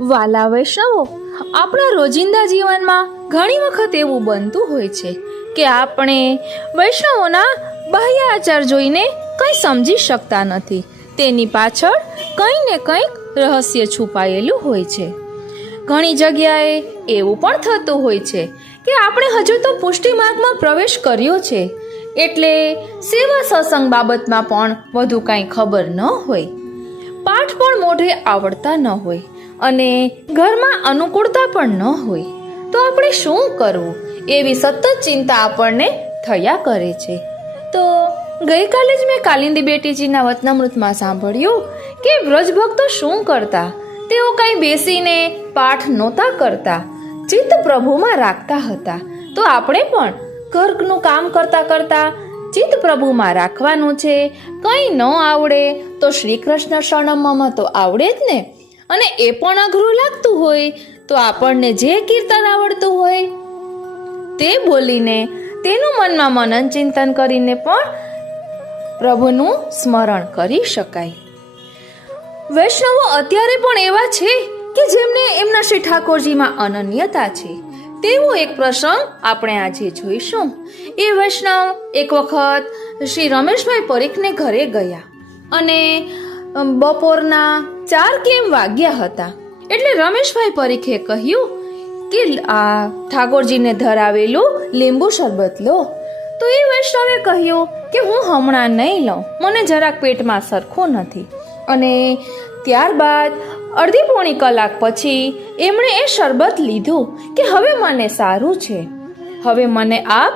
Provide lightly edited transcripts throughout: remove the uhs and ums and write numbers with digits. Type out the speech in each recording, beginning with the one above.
વાલા વૈષ્ણવો, આપણા રોજિંદા જીવનમાં ઘણી વખત એવું બનતું હોય છે કે આપણે વૈષ્ણવોના બાહ્ય આચાર જોઈને કંઈ સમજી શકતા નથી. તેની પાછળ કંઈ ને કંઈક રહસ્ય છુપાયેલું હોય છે. ઘણી જગ્યાએ એવું પણ થતું હોય છે કે આપણે હજુ તો પુષ્ટિ માર્ગમાં પ્રવેશ કર્યો છે, એટલે સેવા સત્સંગ બાબતમાં પણ વધુ કાંઈ ખબર ન હોય, પાઠ પણ મોઢે આવડતા ન હોય અને ઘરમાં અનુકૂળતા પણ ન હોય, તો આપણે શું કરવું એવી સતત ચિંતા આપણને થયા કરે છે. તો ગઈકાલે જ મેં કાલિંદી બેટીજીના વચનામૃતમાં સાંભળ્યું કે વ્રજભક્તો શું કરતા. તેઓ કાંઈ બેસીને પાઠ નહોતા કરતા, ચિત્ત પ્રભુમાં રાખતા હતા. તો આપણે પણ ઘરનું કામ કરતા કરતા ચિત્ત પ્રભુમાં રાખવાનું છે. કંઈ ન આવડે તો શ્રી કૃષ્ણ શરણમમાં તો આવડે જ ને. અને એ પણ અઘરું લાગતું હોય તો આપણને જે કીર્તન આવડતું હોય તે બોલીને તેનું મનમાં મનન ચિંતન કરીને પણ પ્રભુનું સ્મરણ કરી શકાય. વૈષ્ણવો અત્યારે પણ એવા છે કે જેમને એમના શ્રી ઠાકોરજીમાં અનન્યતા છે. તેવો એક પ્રસંગ આપણે આજે જોઈશું. એ વૈષ્ણવ એક વખત શ્રી રમેશભાઈ પરીખને ઘરે ગયા અને બપોરના 4 કેમ વાગ્યા હતા. એટલે રમેશભાઈ પરીખે કહ્યું કે આ ઠાકોરજીને ધરાવેલું લીંબુ શરબત લો. તો એ વૈષ્ણવે કહ્યું કે હું હમણાં નહીં લઉં, મને જરાક પેટમાં સરખું નથી. અને ત્યારબાદ અડધી પોણી કલાક પછી એમણે એ શરબત લીધું કે હવે મને સારું છે, હવે મને આપ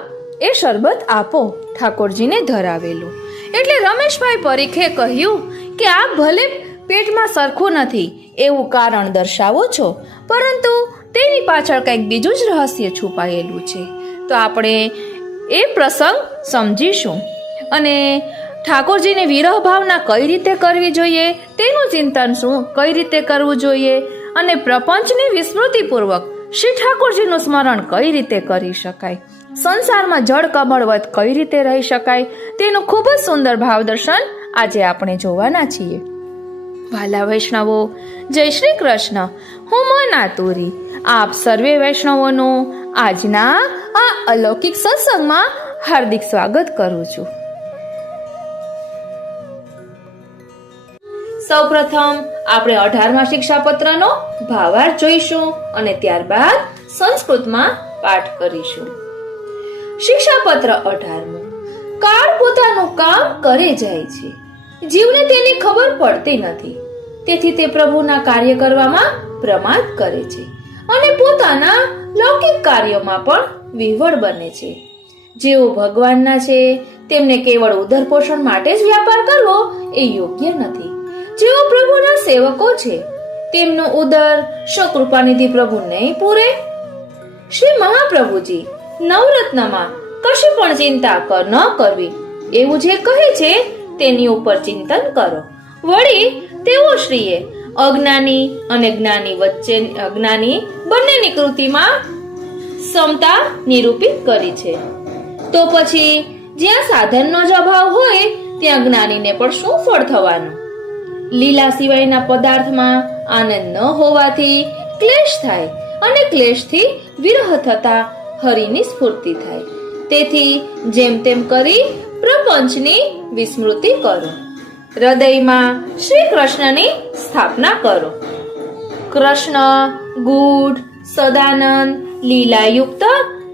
એ શરબત આપો ઠાકોરજીને ધરાવેલું. એટલે રમેશભાઈ પરીખે કહ્યું કે આપ ભલે પેટમાં સરખું નથી એવું કારણ દર્શાવો છો, પરંતુ તેની પાછળ કંઈક બીજું જ રહસ્ય છુપાયેલું છે. તો આપણે એ પ્રસંગ સમજીશું અને ઠાકોરજીની વિરહ ભાવના કઈ રીતે કરવી જોઈએ, તેનું ચિંતન શું કઈ રીતે કરવું જોઈએ અને પ્રપંચની વિસ્મૃતિપૂર્વક શ્રી ઠાકોરજીનું સ્મરણ કઈ રીતે કરી શકાય, સંસારમાં જળ કમળવત કઈ રીતે રહી શકાય, તેનું ખૂબ જ સુંદર ભાવદર્શન આજે આપણે જોવાના છીએ. વાલા વૈષ્ણવો, જય શ્રી કૃષ્ણ. હું મના તુરી આપ સર્વે વૈષ્ણવોનું આજના આ અલૌકિક સત્સંગમાં હાર્દિક સ્વાગત કરું છું. સૌપ્રથમ આપણે 18મા શિક્ષાપત્રનો ભાવાર્થ જોઈશું અને ત્યારબાદ સંસ્કૃતમાં પાઠ કરીશું. શિક્ષાપત્ર 18મું. કાળ પોતાનું કામ કરે જાય છે, જીવને તેની ખબર પડતી નથી, તેથી તે પ્રભુના કાર્ય કરવામાં પ્રમાદ કરે છે અને પોતાના લૌકિક કાર્યોમાં પણ વિહવળ બને છે. જેઓ ભગવાનના છે તેમને કેવળ ઉદરપોષણ માટે જ વ્યાપાર કરવો એ યોગ્ય નથી. જેઓ પ્રભુના સેવકો છે તેમનું ઉદર શું કૃપાનિધિ પ્રભુ નહીં પૂરે? શ્રી મહાપ્રભુજી નવરત્નમાં કશી પણ ચિંતા ન કરવી એવું જે કહે છે તેની ઉપર ચિંતન કરો. વળી તેઓ શ્રીએ અજ્ઞાની અને જ્ઞાની વચ્ચે અજ્ઞાની બંનેની કૃતિમાં સમતા નિરૂપિત કરી છે. તો પછી જ્યાં સાધનનો જ અભાવ હોય ત્યાં જ્ઞાનીને પણ શું ફળ થવાનું? લીલા સિવાયના પદાર્થમાં આનંદ ન હોવાથી ક્લેશ થાય અને ક્લેશથી વિરહ થતા હરિની સ્ફૂર્તિ થાય. તેથી જેમ તેમ કરી પ્રપંચની વિસ્મૃતિ કરો, હૃદયમાં શ્રી કૃષ્ણની સ્થાપના કરો. કૃષ્ણ ગૂઢ સદાનંદ લીલાયુક્ત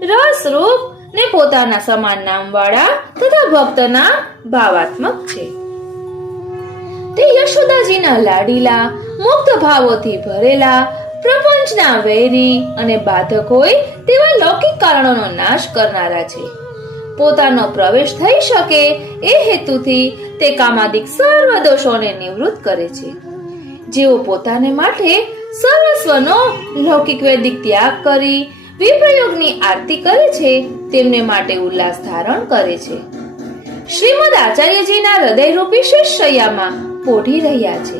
રસરૂપ ને પોતાના સમાન નામવાળા તથા ભક્તના ભાવાત્મક છે. તે યશોદાજીના લાડીલા મુક્ત ભાવોથી ભરેલા પ્રપંચના વૈરી અને બાધક હોય તેવા લૌકિક કારણોનો નાશ કરનારા છે. પોતાનો પ્રવેશ થઈ શકે એ હેતુથી તે કામાદિક સર્વ દોષોને નિવૃત્ત કરે છે. જેઓ પોતાને માટે સર્વસ્વનો લૌકિક વૈદિક ત્યાગ કરી વિપ્રયોગની આરતી કરે છે તેમને માટે ઉલ્લાસ ધારણ કરે છે. શ્રીમદ આચાર્યજીના હૃદયરૂપી શૈયામાં પોઢી રહ્યા છે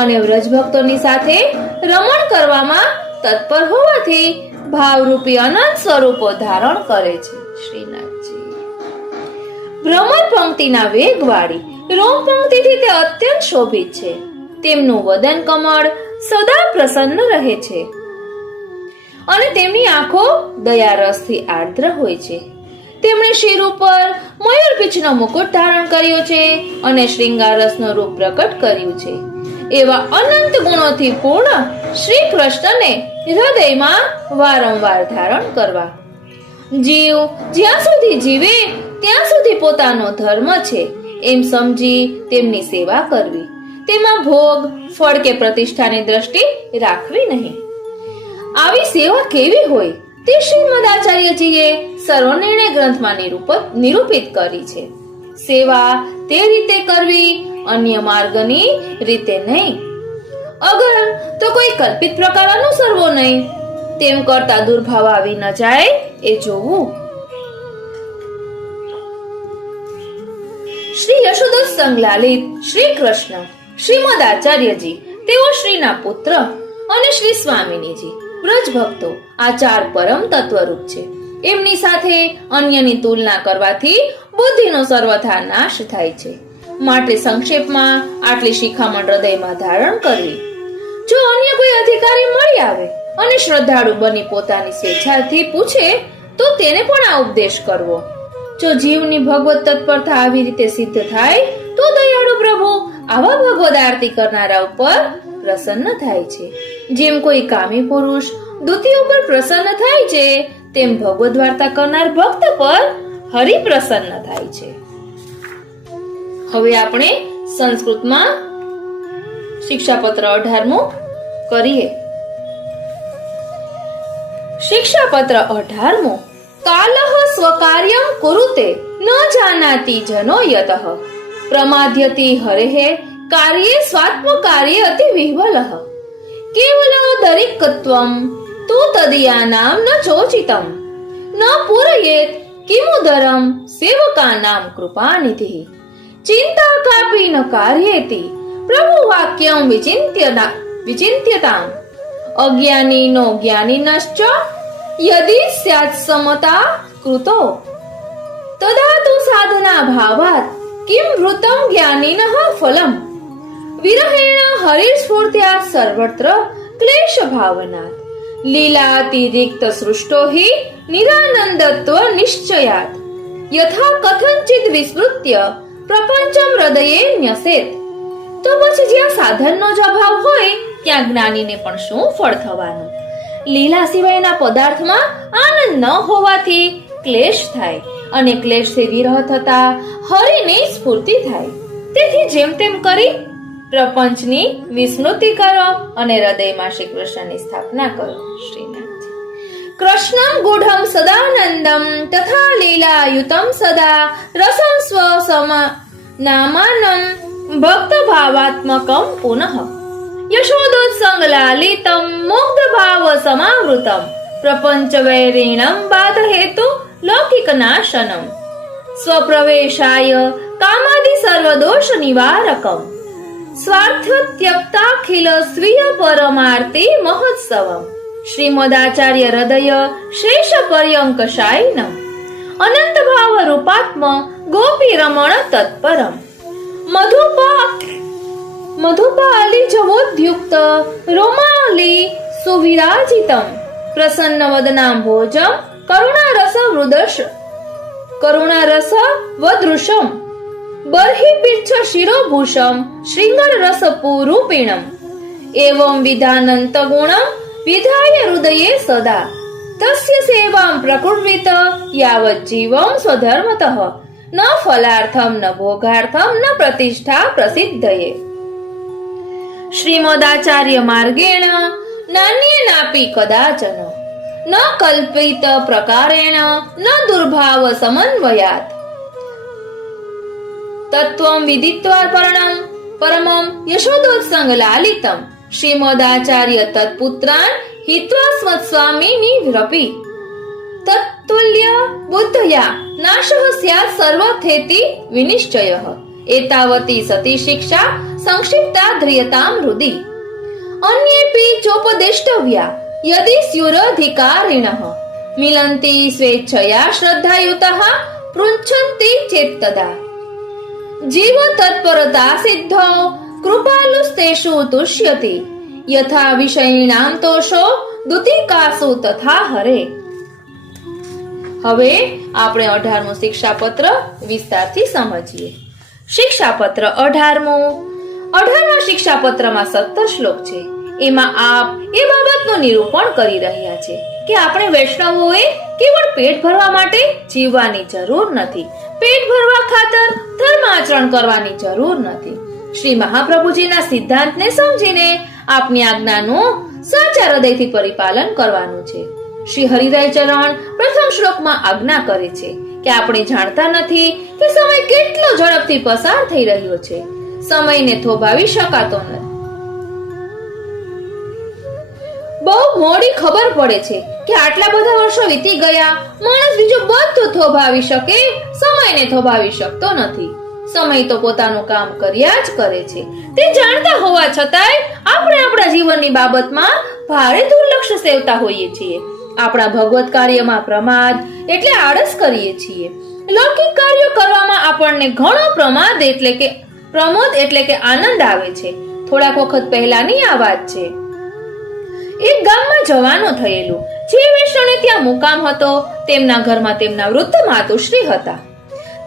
અને વ્રજભક્તોની સાથે રમણ કરવામાં તત્પર હોવાથી ભાવરૂપી અનંત સ્વરૂપો ધારણ કરે છે. શ્રીનાથજી ભ્રમર પંક્તિના વેગવાળી રોમ પંક્તિથી તે અત્યંત શોભિત છે. તેમનું વદન કમળ સદા પ્રસન્ન રહે છે અને તેમની આંખો દયારસથી આર્દ્ર હોય છે. તેમણે શિર ઉપર મયુરપીંછનો મુકુટ ધારણ કર્યો છે અને શ્રૃંગાર રસનો રૂપ પ્રકટ કર્યું છે. એવા અનંત ગુણોથી પૂર્ણ શ્રી કૃષ્ણને હૃદયમાં વારંવાર ધારણ કરવા. જીવ જ્યાં સુધી જીવે ત્યાં સુધી પોતાનો ધર્મ છે એમ સમજી તેમની સેવા કરવી. તેમાં ભોગ, ફળ કે પ્રતિષ્ઠાની દ્રષ્ટિ રાખવી નહીં. આવી સેવા કેવી હોય તે શ્રીમદ આચાર્યજીએ સર્વનિર્ણય ગ્રંથમાં નિરૂપિત કરી છે. સેવા તે રીતે કરવી, અન્ય માર્ગની રીતે નહીં. અગર તો કોઈ કલ્પિત પ્રકાર અનુસરવો નહીં. તેમ કરતા દુર્ભાવ આવી ન જાય એ જોવું. શ્રી યશોદોત્ સંગલાલિત શ્રી કૃષ્ણ શ્રીમદ આચાર્યજી તેઓ શ્રીના પુત્ર અને શ્રી સ્વામિનીજી વ્રજ ભક્તો આ ચાર પરમ તત્વરૂપ છે. એમની સાથે અન્યની તુલના કરવાથી બુદ્ધિનો સર્વથા નાશ થાય છે. માટે સંક્ષેપમાં આટલી શિખામણ હૃદયમાં ધારણ કરવી. જો અન્ય કોઈ અધિકારી મળી આવે અને શ્રદ્ધાળુ બની પોતાની સ્વેચ્છાથી પૂછે તો તેને પણ આ ઉપદેશ કરવો. જો જીવની ભગવત તત્પરતા આવી રીતે સિદ્ધ થાય તો દયાળુ પ્રભુ આવા ભગવદ આરતી કરનારા ઉપર પ્રસન્ન થાય છે. જેમ કોઈ કામી પુરુષ દ્વિતીય ઉપર પ્રસન્ન થાય છે તેમ ભગવદ વાર્તા કરનાર ભક્ત પર હરિ પ્રસન્ન થાય છે. હવે આપણે સંસ્કૃતમાં શિક્ષાપત્ર 18મું કરીએ. શિક્ષાપત્ર 18મું. કાલઃ સ્વકાર્યં કુરુતે ન જાનાતિ જનો યતઃ પ્રમાદ્યતિ હરેઃ કાર્યે સ્વાત્મકાર્યે અતિ વિહ્વલઃ કેવલો દરિક્કત્વં તુ તદીયાનામ ન ચોચિતં ન પૂરયેત કિમુદરમ સેવકાનામ કૃપાનિધિ ચિંતા કાપી ન કાર્યેતિ પ્રભુ વાક્યં વિચિંત્યતામ અજ્ઞાનીનો જ્ઞાનિનશ્ચ યદિ સ્યાત્ સમતા કૃતો તદા તુ સાધના ભાવાત કિમ વૃતમ જ્ઞાનિનઃ ફલમ વિરહેણ હરિસ્ફૂર્ત્યા સર્વત્ર ક્લેશ ભાવનાત લીલાતિરિક્ત સૃષ્ટો હિ નિરાનંદત્વ નિશ્ચયાત યથા કથંચિત વિસ્મૃત્ય પ્રપંચમ હૃદયે ન્યસેત. તો પછી જ્યાં સાધનનો જ અભાવ હોય ત્યાં જ્ઞાનીને પણ શું ફળ થવાનું? લીલા સિવાયના પદાર્થમાં આનંદ ન હોવાથી ક્લેશ થાય અને ક્લેશથી વિરહ થતા હરિની સ્ફૂર્તિ થાય. તેથી જેમ તેમ કરી પ્રપંચની વિસ્મૃતિ કરો અને હૃદયમાં શ્રી કૃષ્ણની સ્થાપના કરો. શ્રીનાથ. કૃષ્ણં ગુઢમ સદાનંદમ તથા લીલાયુતમ સદા રસં સ્વ નામાનમ ભક્ત ભાવાત્મકમ પુનઃ યશોદોત્સંગ લાલિતમ મુગ્ધ ભાવ સમાવૃતમ પ્રપંચ વૈરીણમ બાધ હેતુ લૌકિક નાશનમ સ્વપ્રવેશાય કામાદિ સર્વદોષ નિવારકમ સ્વાર્થ ત્યક્તાખિલ સ્વીય પરમાર્તિ મહોત્સવમ શ્રીમદાચાર્ય હૃદય શેષ પર્યંક શાયનમ અનંત ભાવ રૂપાત્મ ગોપી રમણ તત્પરમ મધુપાલી જવોદ્યુક્ત રોમાલી સુવિરાજિતમ પ્રસન્ન વદનામ ભોજમ કરુણારસ વદૃશમ બર્હિ પીર્છ શિરોભૂષમ શ્રીંગર રસ પૂરૂપિણમ એવં વિધાનંત ગુણમ વિધાય હૃદયે સદા તસ્ય સેવાં પ્રકુર્વિત યાવત જીવં સ્વધર્મતઃ ન ફલાર્થમ ન ભોગાર્થમ ન પ્રતિષ્ઠા પ્રસિદ્ધયે. શ્રીમદાચાર્ય માર્ગેણ નાન્યેનાપી કદાચન ન કલ્પિત પ્રકારેણ ન દુર્ભાવ સમન્વયાત તત્વં વિદિત્વા પરમં યશોદોત્સંગ લાલિતમ શ્રીમદાચાર્ય તત્પુત્રાન હિત્વા સ્મત્સ્વામિની વ્રપી તત્તુલ્ય બુદ્ધયા નાશઃ સ્યાत् સર્વથેતિ વિનિશ્ચયઃ એતાવતી સતી શિક્ષા સંક્ષિપ્તા ધ્રિયતામ હૃદિ અન્યેપી ચોપદેષ્ટવ્યા યદિ સ્યુરધિકારિણઃ મિલન્તિ સ્વેચ્છયા શ્રદ્ધાયુતઃ પૃચ્છન્તિ ચેત્તદા જીવ તત્પરતા સિદ્ધો કૃપાલુસ્તેષુ તુષ્યતિ યથા વિષયીણામ તોષો દુતિકાસુ તથા હરે. હવે આપણે 18મું શિક્ષાપત્ર વિસ્તારથી સમજીએ. શિક્ષાપત્ર 18મા શિક્ષાપત્રમાં 17 શ્લોક છે. એમાં આપ એ બાબતનું નિરૂપણ કરી રહ્યા છે કે આપણે વૈષ્ણવોએ કેવળ પેટ ભરવા માટે જીવવાની જરૂર નથી, પેટ ભરવા ખાતર ધર્મ આચરણ કરવાની જરૂર નથી. શ્રી મહાપ્રભુજીના સિદ્ધાંતને સમજીને આપની આજ્ઞાનું સાચા હૃદયથી પરિપાલન કરવાનું છે. શ્રી હરિરાય ચરણ પ્રથમ શ્લોકમાં આજ્ઞા કરે છે કે આપણે જાણતા નથી કે સમય કેટલો ઝડપથી પસાર થઈ રહ્યો છે. સમયને થોભાવી શકાતો નથી. બહુ મોડી ખબર પડે છે કે આટલા બધા વર્ષો વીતી ગયા. માણસ બીજું બધું થોભાવી શકે, સમયને થોભાવી શકતો નથી. સમય તો પોતાનું કામ કર્યા જ કરે છે. તે જાણતા હોવા છતાંય આપણે આપણા જીવનની બાબતમાં ભારે દુર્લક્ષ્ય સેવતા હોઈએ છીએ. આપણા ભગવત કાર્યમાં પ્રમાદ એટલે આળસ કરીએ છીએ. લૌકિક કાર્યો કરવામાં આપણને ઘણો પ્રમોદ એટલે કે આનંદ આવે છે. થોડાક વખત પહેલાની આ વાત છે. એક ગામમાં જવાનું થયેલું. જે વૈષ્ણવને ત્યાં મુકામ હતો તેમના ઘરમાં તેમના વૃદ્ધ માતુશ્રી હતા.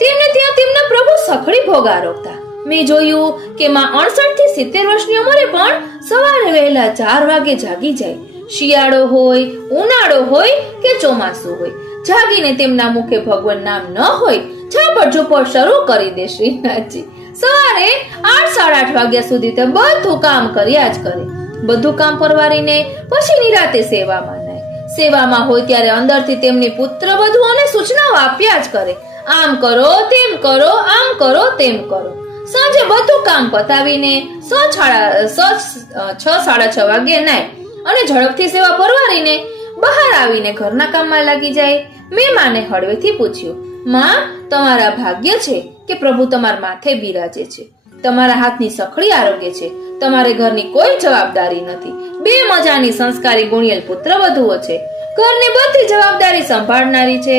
તેમને ત્યાં તેમના પ્રભુ સખડી ભોગ આરોગતા. મેં જોયું કે માં 68 થી 70 વર્ષની ઉંમરે પણ સવારે વહેલા 4 વાગે જાગી જાય. શિયાળો હોય, ઉનાળો હોય કે ચોમાસું હોય, જાગીને તેમના મુખે ભગવાન નામ ન હોય, ઝાપડ ઝૂપડ શરૂ કરી દે શ્રીનાથજી. સવારે 8-8:30 વાગ્યા સુધી તે બધું કામ કર્યા જ કરે. બધું કામ પરવારીને પછી નિરાતે સેવામાં નાય. સેવામાં હોય ત્યારે અંદરથી તેમની પુત્ર વધુઓને સૂચનાઓ આપ્યા જ કરે. આમ કરો, તેમ કરો, આમ કરો, તેમ કરો. સાંજે બધું કામ પતાવીને 6-6:30 વાગ્યે નાય અને ઝડપથી સેવા પરવારીને બહાર આવીને ઘરના કામમાં લાગી જાય. મેં માને હળવેથી પૂછ્યું, માં, તમારા ભાગ્ય છે કે પ્રભુ તમારા માથે બિરાજે છે, તમારા હાથની સખડી આરોગ્ય છે, તમારે ઘરની કોઈ જવાબદારી નથી, 2 મજાની સંસ્કારી ગુણિયલ પુત્ર વધુઓ છે, ઘરની બધી જવાબદારી સંભાળનારી છે,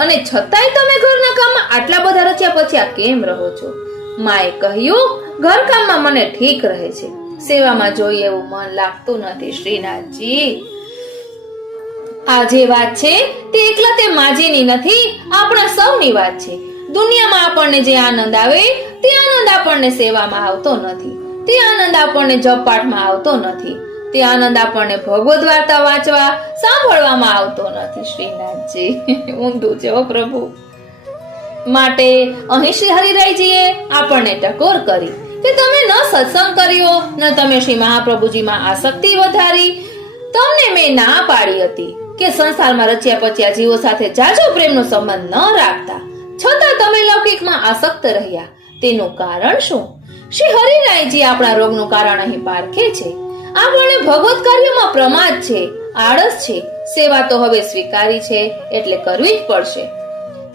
અને છતાંય તમે ઘરના કામમાં આટલા બધા રચ્યા પચ્યા કેમ રહો છો? માએ કહ્યું, ઘરકામમાં મને ઠીક રહે છે, સેવામાં જોઈએ એવું મન લાગતું નથી શ્રીનાથજી. આ જે વાત છે તે એકલા તે માજીની નથી, આપણા સૌની વાત છે. દુનિયામાં આપણને જે આનંદ આવે તે આનંદ આપણને સેવામાં આવતો નથી, તે આનંદ આપણને જપ પાઠમાં આવતો નથી, તે આનંદ આપણને ભગવદ વાર્તા વાંચવા સાંભળવામાં આવતો નથી શ્રીનાથજી. ઊંધું છે ઓ પ્રભુ. માટે અહીં શ્રી હરિરાયજીએ આપણને ટકોર કરી કે તમે ન સત્સંગ કર્યો, ન તમે શ્રી મહાપ્રભુજીમાં આસક્તિ વધારી. તમને મેં ના પાડી હતી કે સંસારમાં રચ્યા પચ્યા જીવો સાથે જાજો પ્રેમનો સંબંધ ન રાખતા, છતાં તમે લૌકિકમાં આસક્ત રહ્યા. તેનું કારણ શું? શ્રી હરિરાયજી આપણા રોગનું કારણ અહીં પારખે છે. આપણને ભગવત કાર્યોમાં પ્રમાદ છે, આળસ છે. સેવા તો હવે સ્વીકારી છે એટલે કરવી જ પડશે.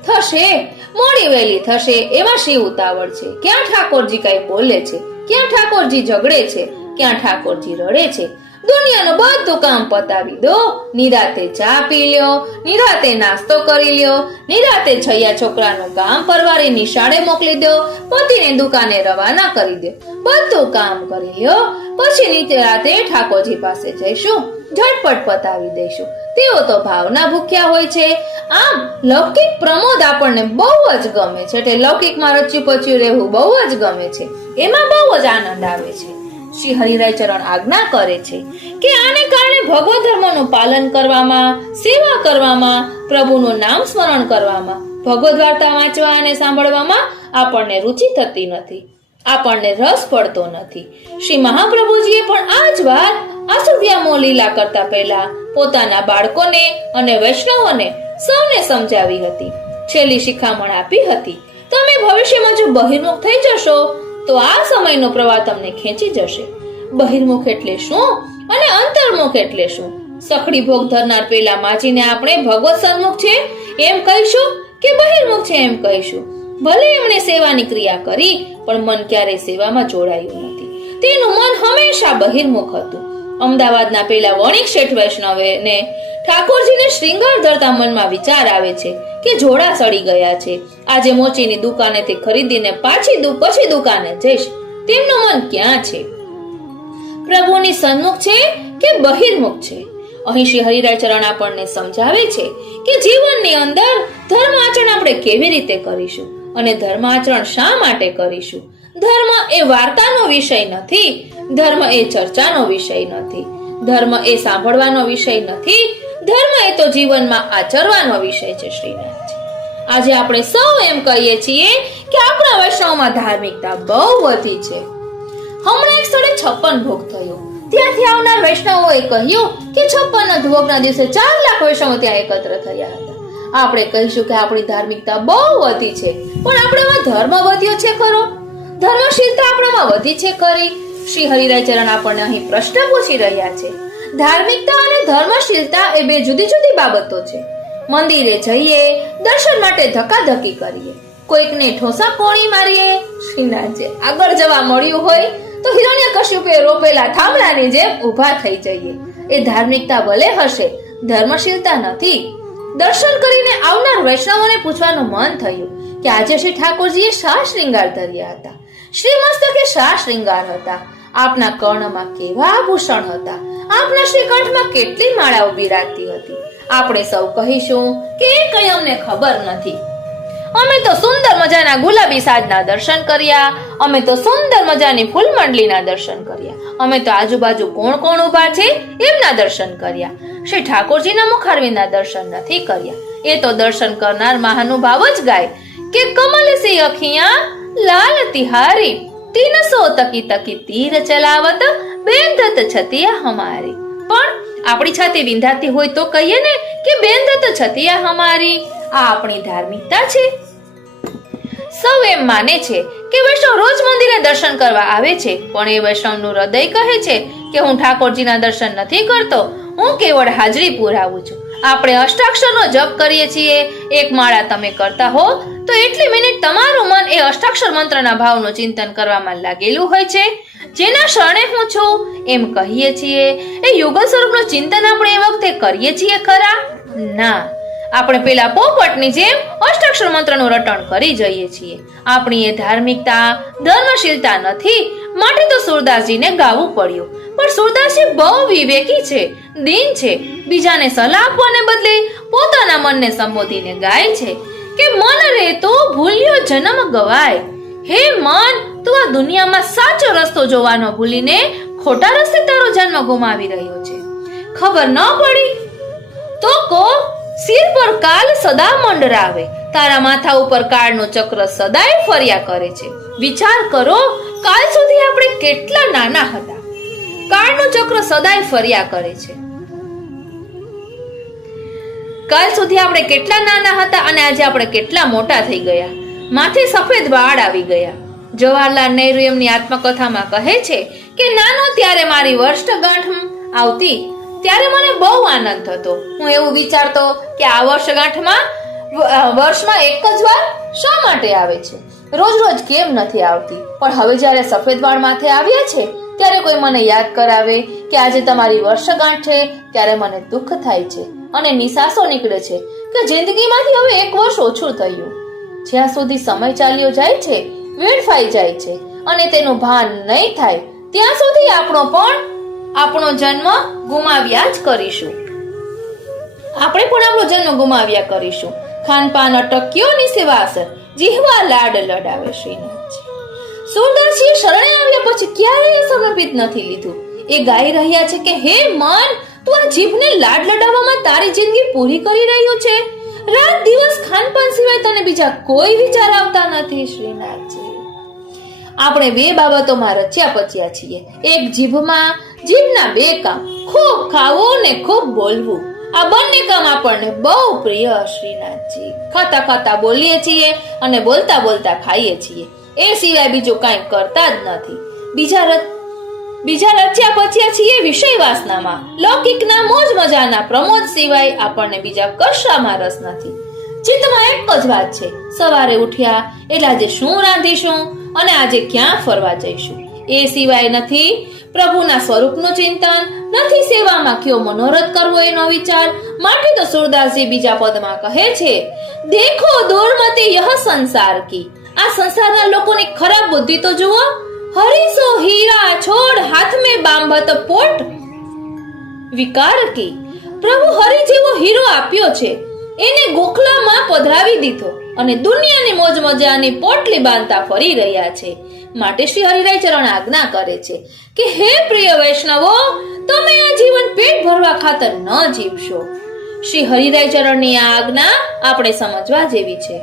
થશે, મોડી વહેલી થશે, એમાં શી ઉતાવળ છે? ક્યાં ઠાકોરજી કઈ બોલે છે, ક્યાં ઠાકોરજી ઝઘડે છે, ક્યાં ઠાકોરજી રડે છે? દુનિયાનું બધું કામ પતાવી દો, નિરાતે ચા પી લ્યો, નિરાતે નાસ્તો કરી લ્યો, નિરાતે છૈયા છોકરાનું કામ પરવારી નિશાળે મોકલી દો, પતિને દુકાને રવાના કરી દો, બધું કામ કરી લ્યો, પછી નિરાતે ઠાકોરજી પાસે જઈશું, ઝટપટ પતાવી દઈશું. તેઓ તો ભાવના ભૂખ્યા હોય છે. આમ લૌકિક પ્રમોદ આપણને બહુ જ ગમે છે, એટલે લૌકિકમાં રચ્યું પચ્યું રહેવું બહુ જ ગમે છે, એમાં બહુ જ આનંદ આવે છે. શ્રી હરિરાય ચરણ આજ્ઞા કરે છે કે આને કારણે ભગવત ધર્મનું પાલન કરવામાં, સેવા કરવામાં, પ્રભુનું નામ સ્મરણ કરવામાં, ભગવદ વાર્તા વાંચવા અને સાંભળવામાં આપણને રુચિ થતી નથી, આપણને રસ પડતો નથી. શ્રી મહાપ્રભુજીએ પણ આ જ વાત આસુવ્યામો લીલા કરતા પહેલા પોતાના બાળકોને અને વૈષ્ણવોને સૌને સમજાવી હતી. છેલ્લી શિખામણ આપી હતી, તમે ભવિષ્યમાં જો બહિર્મુખ થઈ જશો તો આ સમયનો પ્રવાહ તમને ખેંચી જશે. બહિર્મુખ એટલે શું અને અંતર્મુખ એટલે શું? સખડી ભોગ ધરનાર પેલા માજીને આપણે ભગવત સન્મુખ છે એમ કહીશું કે બહિર્મુખ છે એમ કહીશું? ભલે એમણે સેવાની ક્રિયા કરી પણ મન ક્યારેય સેવામાં જોડાયું નથી. તેનું મન હંમેશા બહિર્મુખ હતું. અમદાવાદના પેલા વણિક શેઠ વૈષ્ણવને ઠાકોરજીને શ્રીંગાર ધરતા મનમાં વિચાર આવે છે કે જોડા સડી ગયા છે, આજે મોચીની દુકાનેથી ખરીદીને પછી દુકાને જઈશ. તેમનું મન ક્યાં છે? પ્રભુની સન્મુખ છે કે બહિર્મુખ છે? અહીં શ્રી હરિરાય ચરણ આપણને સમજાવે છે કે જીવનની અંદર ધર્મ આચરણ આપણે કેવી રીતે કરીશું અને ધર્મ આચરણ શા માટે કરીશું. ધર્મ એ વાર્તાનો વિષય નથી, ધર્મ એ ચર્ચાનો વિષય નથી, ધર્મ એ સાંભળવાનો વિષય નથી, ધર્મ એ તો જીવનમાં આચરવાનો વિષય છે. શ્રીનાથજી, આજે આપણે સૌ એમ કહીએ છીએ કે આપણા વૈષ્ણવમાં ધાર્મિકતા બહુ વધી છે. હમણાં એક સ્થળે 56 ભોગ થયો. ત્યાંથી આવનાર વૈષ્ણવોએ કહ્યું કે 56 ભોગના દિવસે 4 લાખ વૈષ્ણવો ત્યાં એકત્ર થયા હતા. આપણે કહીશું કે આપણી ધાર્મિકતા બહુ વધી છે, પણ આપણામાં ધર્મ વધ્યો છે ખરો? ધર્મશીલતા આપણામાં વધી છે ખરી? શ્રી હરિરાય ચરણ આપણને અહીં પ્રશ્ન પૂછી રહ્યા છે. ધાર્મિકતા અને ધર્મશીલતા એ બે જુદી જુદી બાબતો છે. મંદિરે જઈએ, દર્શન માટે ધક્કાધક્કી કરીએ, કોઈકને ઠોસા કોણી મારીએ, શ્રીનાથજી આગળ જવા મળ્યું હોય તો હિરણ્યકશ્યપે રોપેલા થાંભલાની જેમ ઊભા થઈ જઈએ. એ ધાર્મિકતા ભલે હશે, ધર્મશીલતા નથી. દર્શન કરીને આવનાર વૈષ્ણવોને પૂછવાનું મન થયું કે આજે શ્રી ઠાકોરજીએ શા શ્રૃંગાર ધર્યા હતા, શ્રી મસ્તકે શા શ્રૃંગાર હતા, આપના કર્ણમાં કેવા આભૂષણ હતા, આપના શ્રી કંઠમાં કેટલી માળાઓ બિરાજતી હતી. આપણે સૌ કહીશું કે એ કંઈ અમને ખબર નથી. અમે તો સુંદર મજાના ગુલાબી સાજના દર્શન કર્યા, અમે તો સુંદર મજાની ફૂલ મંડલીના દર્શન કર્યા, અમે તો આજુબાજુ કોણ કોણ ઉભા છે એમના દર્શન કર્યા, શ્રી ઠાકોરજીના મુખારવિંદના દર્શન નથી કર્યા. એ તો દર્શન કરનાર મહાનુભાવ જ ગાય કે કમલ સી અખિયા લાલ તિહારી 300 તકી તકી તીર ચલાવત બેંધત છતિયા હમારી. પણ આપણી છાતી વિંધાતી હોય તો કહીએ ને કે બેંધત છતિયા હમારી. આ આપણી ધાર્મિકતા છે. સૌ એમ માને છે કે વૈષ્ણવ રોજ મંદિરે દર્શન કરવા આવે છે, પણ એ વૈષ્ણવનું હૃદય કહે છે કે હું ઠાકોરજીના દર્શન નથી કરતો, હું કેવળ હાજરી પુરાવું છું. આપણે અષ્ટાક્ષરનો જપ કરીએ છીએ, એક માળા તમે કરતા હો તો એટલી મિનિટ તમારું મન એ અષ્ટાક્ષર મંત્રના ભાવનું ચિંતન કરવામાં લાગેલું હોય છે. જેના શરણે હું છું એમ કહીએ છીએ, એ યુગલ સ્વરૂપનું ચિંતન આપણે એ વખતે કરીએ છીએ ખરા? ના, આપણે પેલા પોપટની જેમ અષ્ટાક્ષર મંત્રનું રટણ કરી જઈએ છીએ. આપણી એ ધાર્મિકતા ધર્મશીલતા નથી, માટે તો સુરદાસજીને ગાવું પડ્યું. પણ સુરદાસજી બહુ વિવેકી છે, દીન છે, બીજાને સલાહ આપવાને બદલે પોતાના મનને સંબોધીને ગાય છે કે મન રે તો ભૂલ્યો જન્મ ગવાય. હે મન, તું આ દુનિયામાં સાચો રસ્તો જોવાનો ભૂલીને ખોટા રસ્તે તારો જન્મ ગુમાવી રહ્યો છે. ખબર ન પડી તો કો સિર પર કાલ સદા મંડરાવે, તારા માથા ઉપર કાળનું ચક્ર સદાય ફર્યા કરે છે. વિચાર કરો, કાલ સુધી આપણે કેટલા નાના હતા, કાળનું ચક્ર સદાય ફર્યા કરે છે. કાલ સુધી આપણે કેટલા નાના હતા અને આજે આપણે કેટલા મોટા થઈ ગયા, માથે સફેદ વાળ આવી ગયા. જવાહરલાલ નહેરુ એમની આત્મકથામાં કહે છે કે નાનો ત્યારે મારી વર્ષગાંઠ આવતી ત્યારે મને બહુ આનંદ થતો. હું એવું વિચારતો કે આ વર્ષગાંઠમાં વર્ષમાં એક જ વાર શા માટે આવે છે, રોજ રોજ કેમ નથી આવતી. પણ હવે જ્યારે સફેદ વાળ માથે આવ્યા છે ત્યારે કોઈ મને યાદ કરાવે કે આજે તમારી વર્ષગાંઠ છે, ત્યારે મને દુઃખ થાય છે અને નિસાસો નીકળે છે કે જિંદગીમાંથી હવે એક વર્ષ ઓછું થયું. જ્યાં સુધી સમય ચાલ્યો જાય છે, વેડફાઈ જાય છે અને તેનું ભાન નહીં થાય ત્યાં સુધી આપણો જન્મ ગુમાવ્યા જ કરીશું. આપણે પણ આપણો જન્મ ગુમાવ્યા કરીશું. ખાનપાન અટક્યો નિસેવાસ, જીહવા લાડ લડાવે. શ્રીનાથજી, સુરદાસજી શરણે આવ્યા પછી ક્યારેય સમર્પિત નથી લીધું. એ ગાઈ રહ્યા છે કે હે મન, તું આ જીભને લાડ લડાવવામાં તારી જિંદગી પૂરી કરી રહ્યું છે. રાત દિવસ ખાનપાન સિવાય તને બીજા કોઈ વિચાર આવતા નથી. શ્રીનાથજી, આપણે બે બાબતોમાં રચ્યા પચ્યા છીએ. એક જીભના બે કામ, ખૂબ ખાવું ને ખૂબ બોલવું. આ બંને કામ આપણને બહુ પ્રિય. શ્રીનાથજી, ખાતા ખાતા બોલીએ છીએ અને બોલતા બોલતા ખાઈએ છીએ, એ સિવાય બીજું કાંઈ કરતા જ નથી. બીજા રચ્યા પચ્યા છીએ વિષય વાસનામાં, લૌકિકના મોજ મજાના પ્રમોદ સિવાય આપણને બીજા કશામાં રસ નથી. ચિત્તમાં એક જ વાત છે, સવારે ઉઠ્યા એટલે આજે શું રાંધીશું અને આજે ક્યાં ફરવા જઈશું. એ સિવાય નથી પ્રભુના સ્વરૂપનું ચિંતન, નથી સેવામાં કયો મનોરથ કરવો એનો વિચાર. માટે તો સુરદાસજી બીજા પદમાં કહે છે, દેખો દુર્મતિ યહ સંસાર કી. આ સંસારના લોકોની ખરાબ બુદ્ધિ તો જુઓ. હરીસો હીરા છોડ હાથ में બાંભત પોટ વિકાર કી પ્રભુ હરિ જેવો હીરો આપ્યો છે, એને ગોખલામાં પધરાવી દીધો અને દુનિયાની મોજ મજાની પોટલી બાંધતા ફરી રહ્યા છે. માટે શ્રી હરિરાય ચરણ આજ્ઞા કરે છે કે હે પ્રિય વૈષ્ણવો, તમે આ જીવન પેટ ભરવા ખાતર ન જીવશો. શ્રી હરિરાય ચરણની આ આજ્ઞા આપણે સમજવા જેવી છે.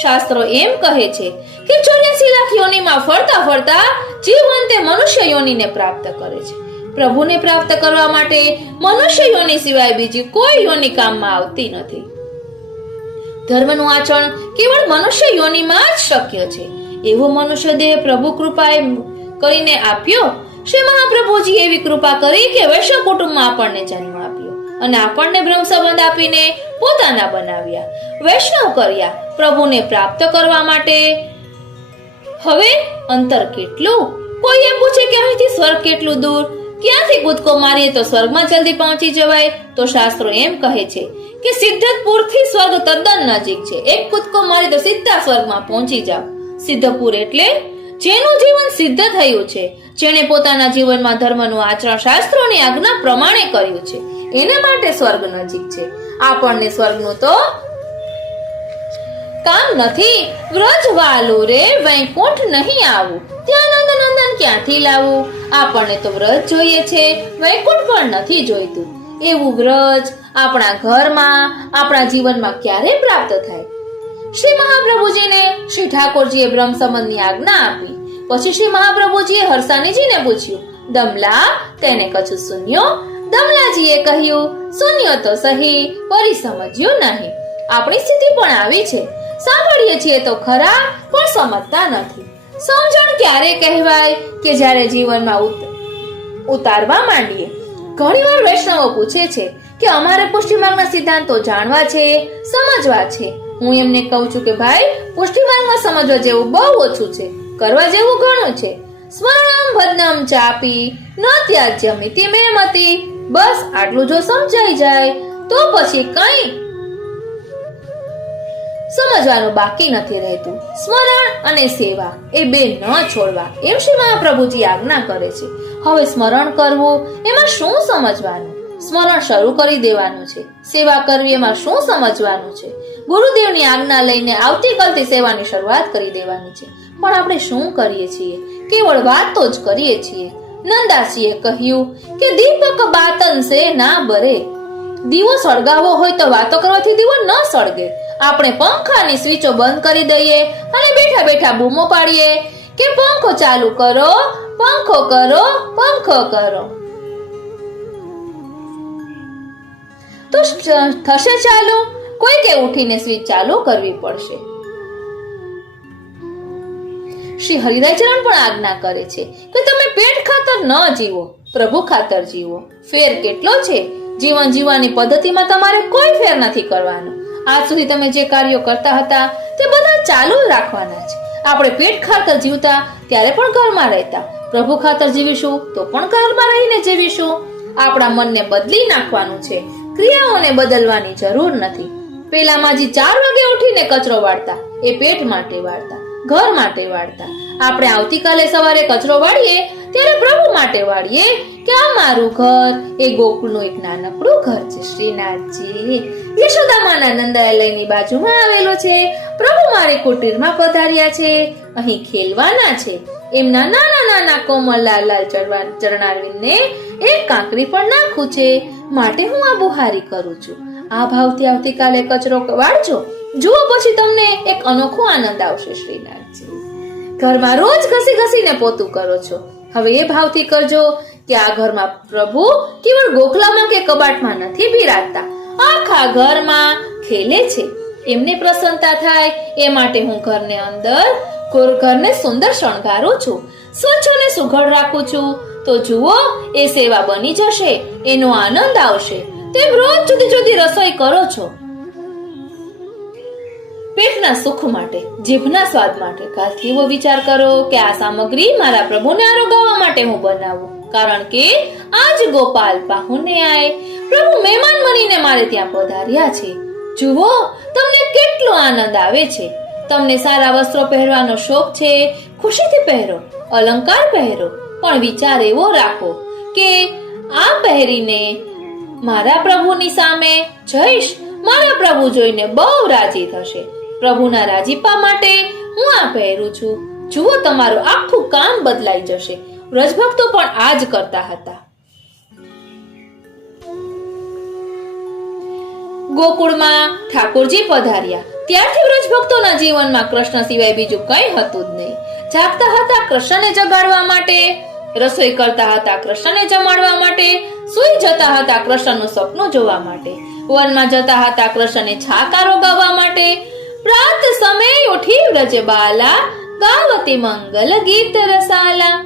શાસ્ત્રો એમ કહે છે કે 84 લાખ યોનિમાં ફરતા ફરતા જીવન તે મનુષ્ય યોનિને પ્રાપ્ત કરે છે. પ્રભુને પ્રાપ્ત કરવા માટે મનુષ્ય યોનિ સિવાય બીજી કોઈ યોનિ કામમાં આવતી નથી. ધર્મનું આચરણ કેવળ મનુષ્ય યોનિમાં જ શક્ય છે. એવો મનુષ્ય દેહ પ્રભુ કૃપાએ કરીને આપ્યો. શ્રી મહાપ્રભુજી એવી કૃપા કરી કે વૈષ્ણવ કુટુંબમાં આપણને જન્મ આપ્યો અને આપણને બ્રહ્મ સંબંધ આપીને પોતાના બનાવ્યા, વૈષ્ણવ કર્યા. પ્રભુને પ્રાપ્ત કરવા માટે હવે અંતર કેટલું? કોઈ એમ પૂછે કે અહીંથી સ્વર્ગ કેટલું દૂર, ક્યાંથી કૂદકો મારીએ તો સ્વર્ગમાં જલ્દી પહોંચી જવાય? તો શાસ્ત્રો એમ કહે છે કે સિદ્ધપુર થી સ્વર્ગ તદ્દન નજીક છે. એક કૂદકો મારી તો સીધા સ્વર્ગમાં પહોંચી જાવ. સિદ્ધપુર એટલે જેનું જીવન સિદ્ધ થયું છે, જેણે પોતાના જીવનમાં ધર્મનું આચરણ શાસ્ત્રોની આજ્ઞા પ્રમાણે કર્યું છે, એને માટે સ્વર્ગ નજીક છે. આપણને સ્વર્ગનું તો કામ નથી. વ્રજ વાલું રે વૈકુંઠ નહીં આવું, ત્યાં નંદનંદન ક્યાંથી લાવું? આપણને તો વ્રજ જોઈએ છે, વૈકુંઠ પણ નથી જોઈતું. એવું વ્રજ આપણા ઘરમાં, આપણા જીવનમાં ક્યારે પ્રાપ્ત થાય? શ્રી મહાપ્રભુજીને શ્રી ઠાકોરજીએ બ્રહ્મ સંબંધની આજ્ઞા આપી. પછી શ્રી મહાપ્રભુજીએ હરસાનીજીને પૂછ્યું, દમલા તેને કછું સુન્યો? દમલાજીએ કહ્યું, સુન્યો તો સહી, પરી સમજ્યું નહીં. આપણી સ્થિતિ પણ આવી છે. સાંભળીએ છીએ તો ખરા, પણ સમજતા નથી. સમજણ ક્યારે કહેવાય? કે જ્યારે જીવનમાં ઉતારવા માંડીએ. ઘણીવાર વૈષ્ણવો પૂછે છે કે અમારે પુષ્ટિ માર્ગના સિદ્ધાંતો જાણવા છે, સમજવા છે. હું એમને કહું છું કે ભાઈ, પુષ્ટિ માર્ગમાં સમજવા જેવું બહુ ઓછું છે, કરવા જેવું ઘણું છે. સ્મરણમ ભદ્નમ ચાપી ન ત્યાજ્યમિતિ મેમતિ. બસ આટલું જો સમજાઈ જાય તો પછી કઈ સમજવાનું બાકી નથી રહેતું. સ્મરણ અને સેવા એ બે ન છોડવા, એમ શ્રી મહાપ્રભુજી આજ્ઞા કરે છે. હવે સ્મરણ કરવું એમાં શું સમજવાનું? સ્મરણ શરૂ કરી દેવાનું છે. સેવા કરવી એમાં શું સમજવાનું છે? ગુરુદેવની આજ્ઞા લઈને આવતીકાલથી સેવાની શરૂઆત કરી દેવાની છે. પણ આપણે શું કરીએ છીએ? કેવળ વાતો જ કરીએ છીએ. નંદાજીએ કહ્યું કે દીપક બાતન સે ના બરે. દીવો સળગાવો હોય તો વાતો કરવાથી દીવો ન સળગે. આપણે પંખાની સ્વિચો બંધ કરી દઈએ અને બેઠા બેઠા બૂમો પાડીએ કે પંખો ચાલુ કરો, પંખો કરો, પંખો કરો, તો થશે ચાલુ? કોઈ કે ઉઠીને સ્વિચ ચાલુ કરવી પડશે. શ્રી હરિરાયચરણ પણ આજ્ઞા કરે છે કે તમે પેટ ખાતર ન જીવો, પ્રભુ ખાતર જીવો. ફેર કેટલો છે? જીવન જીવવાની પદ્ધતિમાં તમારે કોઈ ફેર નથી કરવાનો. આજ સુધી તમે જે કાર્યો કરતા હતા તે બધા ચાલુ રાખવાના છે. આપણે પેટ ખાતર જીવતા ત્યારે પણ ઘરમાં રહેતા, પ્રભુ ખાતર જીવીશું તો પણ ઘરમાં રહીને જીવીશું. આપણા મનને બદલી નાખવાનું છે, ક્રિયાઓને બદલવાની જરૂર નથી. પેલા માજી 4 વાગે ઉઠીને કચરો વાળતા, એ પેટ માટે વાળતા, ઘર માટે વાળતા. આપણે આવતીકાલે સવારે કચરો વાળીએ ત્યારે પ્રભુ માટે વાળીએ કે આ મારું ઘર એ ગોકુળનું એક નાનકડું ઘર છે. શ્રીનાથજી યશોદામાના નંદાલયની બાજુમાં આવેલો છે. પ્રભુ મારી કુટીરમાં પધાર્યા છે, અહીં ખેલવાના છે. એમના નાના નાના કોમળ લાલ લાલ ચરણારવિંદને એક કાંકરી પણ નાખું છે, માટે હું આ બુહારી કરું છું. આ ભાવથી આવતીકાલે કચરો વાળજો, જુઓ પછી તમને એક અનોખો આનંદ આવશે. શ્રીનાથજી ઘરમાં રોજ ઘસી ઘસીને પોતું કરો છો, હવે એ ભાવથી કરજો કે આ ઘરમાં પ્રભુ કેવળ ગોખલામાં કે કબાટમાં નથી બિરાજતા, આખા ઘરમાં ખેલે છે. એમને પ્રસન્નતા થાય એ માટે હું ઘરને સુંદર શણગારું છું, સ્વચ્છ અને સુઘડ રાખું છું. તો જુઓ, એ સેવા બની જશે, એનો આનંદ આવશે. તેમ રોજ જુદી જુદી રસોઈ કરો છો, પેટના સુખ માટે, જીભના સ્વાદ માટે. કાલથી એવો વિચાર કરો કે આ સામગ્રી મારા પ્રભુને આરોગાવવા માટે હું બનાવું, કારણ કે આજ ગોપાલ પાહુને આય, પ્રભુ મહેમાન બનીને મારે ત્યાં પધાર્યા છે. જુઓ તમને કેટલો આનંદ આવે છે. તમને સારા વસ્ત્રો પહેરવાનો શોખ છે, ખુશીથી પહેરો, અલંકાર પહેરો, પણ વિચાર એવો રાખો કે આ પહેરીને મારા પ્રભુની સામે જઈશ, મારા પ્રભુ જોઈને બહુ રાજી થશે. પ્રભુના રાજીપા માટે હું આ પહેરું છું. જુઓ, તમારું આખું કામ બદલાઈ જશે. વ્રજભક્તો પણ આ જ કરતા હતા. ગોકુળમાં ઠાકોરજી પધાર્યા ત્યારથી વ્રજભક્તોના જીવનમાં કૃષ્ણ સિવાય બીજું કંઈ હતું જ નહીં. જાગતા હતા કૃષ્ણને જગાડવા માટે, રસોઈ કરતા હતા કૃષ્ણને જમાડવા માટે, સૂઈ જતા હતા કૃષ્ણનું સપનું જોવા માટે, વનમાં જતા હતા કૃષ્ણને છાકારો ગાવા માટે. પ્રાત સમય ઉઠી વ્રજબાલા, ગાવતી મંગલ ગીત રસાલા.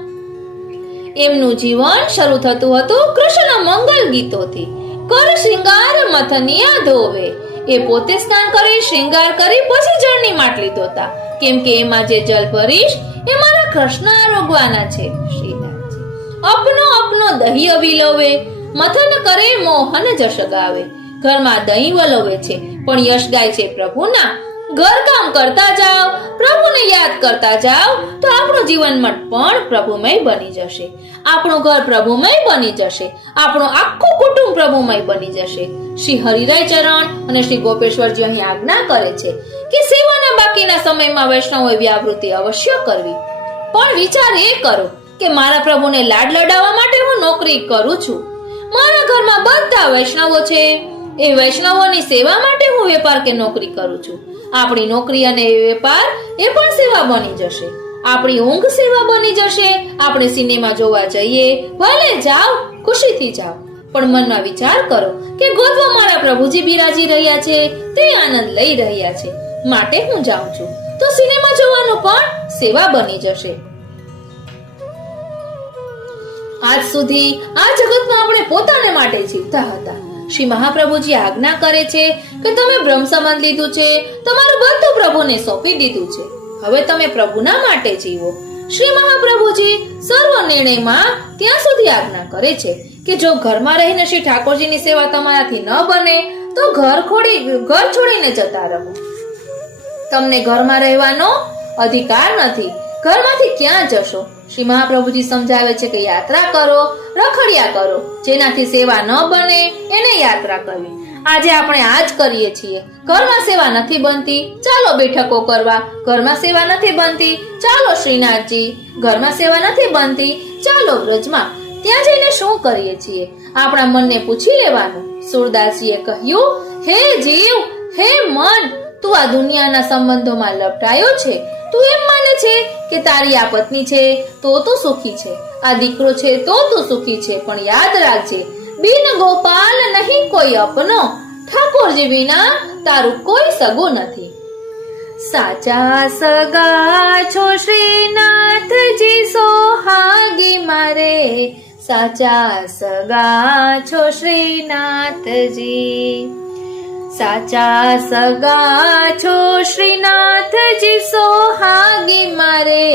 એમનું જીવન શરૂ થતું હતું કૃષ્ણ મંગલ ગીતોથી. કર શૃંગાર મથનિયા ધોવે, એ પોતે સ્નાન કરી શૃંગાર કરી પછી જળની માટલી ધોતા, કેમ કે એમાં જે જલ ભરીશ એ મારા કૃષ્ણ આરોગવાના છે. શ્રીનાથજી અપનો અપનો દહીં વિલોવે, મથન કરે મોહન જશ ગાવે. ઘરમાં દહીં વલોવે છે પણ યશ ગાય છે પ્રભુના. ઘર કામ કરતા જાઓ, પ્રભુને યાદ કરતા જાઓ, તો આપણું જીવન પણ પ્રભુમય બની જશે. આપણું ઘર પ્રભુમય બની જશે. આપણું આખું કુટુંબ પ્રભુમય બની જશે. શ્રી હરિરાય ચરણ અને શ્રી ગોપેશ્વરજી અહીં આજ્ઞા કરે છે કે સેવાના બાકીના સમયમાં વૈષ્ણવોએ વ્યાવૃત્તિ અવશ્ય કરવી. પણ વિચાર એ કરો કે મારા પ્રભુને લાડ લડાવવા માટે હું નોકરી કરું છું. મારા ઘરમાં બધા વૈષ્ણવો છે. એ વૈષ્ણવોની સેવા માટે હું વેપાર કે નોકરી કરું છું. આપણી નોકરી અને વેપાર એ પણ સેવા બની જશે. આપણી ઊંઘ સેવા બની જશે. આપણે સિનેમા જોવા જઈએ, ભલે જાઓ, ખુશીથી જાઓ, પણ મનમાં વિચાર કરો કે ગોદમાં મારા પ્રભુજી બિરાજી રહ્યા છે, તે આનંદ લઈ રહ્યા છે, માટે હું જાઉં છું. તો સિનેમા જોવાનું પણ સેવા બની જશે. આજ સુધી આ જગતમાં આપણે પોતાને માટે જીવતા હતા. શ્રી મહાપ્રભુજી આજ્ઞા કરે છે કે તમે બ્રહ્મ સંબંધ લીધું છે, તમારું બધું પ્રભુને સોંપી દીધું છે. હવે તમે પ્રભુના માટે જીવો. શ્રી મહાપ્રભુજી સર્વ નિર્ણયમાં ત્યાં સુધી આજ્ઞા કરે છે કે જો ઘરમાં રહીને શ્રી ઠાકોરજીની સેવા તમારાથી ન બને તો ઘર છોડીને જતા રહો. તમને ઘરમાં રહેવાનો અધિકાર નથી. ઘરમાંથી ક્યાં જશો? શ્રી મહાપ્રભુજી સમજાવે છે કે યાત્રા કરો, રખડ્યા કરો. જેનાથી સેવા ન બને એને યાત્રા કરવી. આજે આપણે આ જ કરીએ છીએ. ઘરમાં સેવા નથી બનતી, ચાલો બેઠકો કરવા. ઘરમાં સેવા નથી બનતી, ચાલો શ્રીનાથજી. ઘરમાં સેવા નથી બનતી, ચાલો વ્રજમાં. ત્યાં જઈને શું કરીએ છીએ? આપણા મનને પૂછી લેવાનું. સુરદાસજીએ કહ્યું, હે જીવ, હે મન, તું આ દુનિયાના સંબંધોમાં લપટાયો છે. તું એમ માને છે કે તારી આ પત્ની છે તો તું સુખી છે, આ દીકરો છે તો તું સુખી છે. પણ યાદ રાખજે, બિન ગોપાલ નહીં કોઈ અપનો, ઠાકોરજી વિના તારું કોઈ સગું નથી. સાચા સગા છો શ્રીનાથજી સોહાગી મારે, સાચા સગા છો શ્રીનાથજી. સાચા સગા છો શ્રીનાથજી સોહાગી મારે,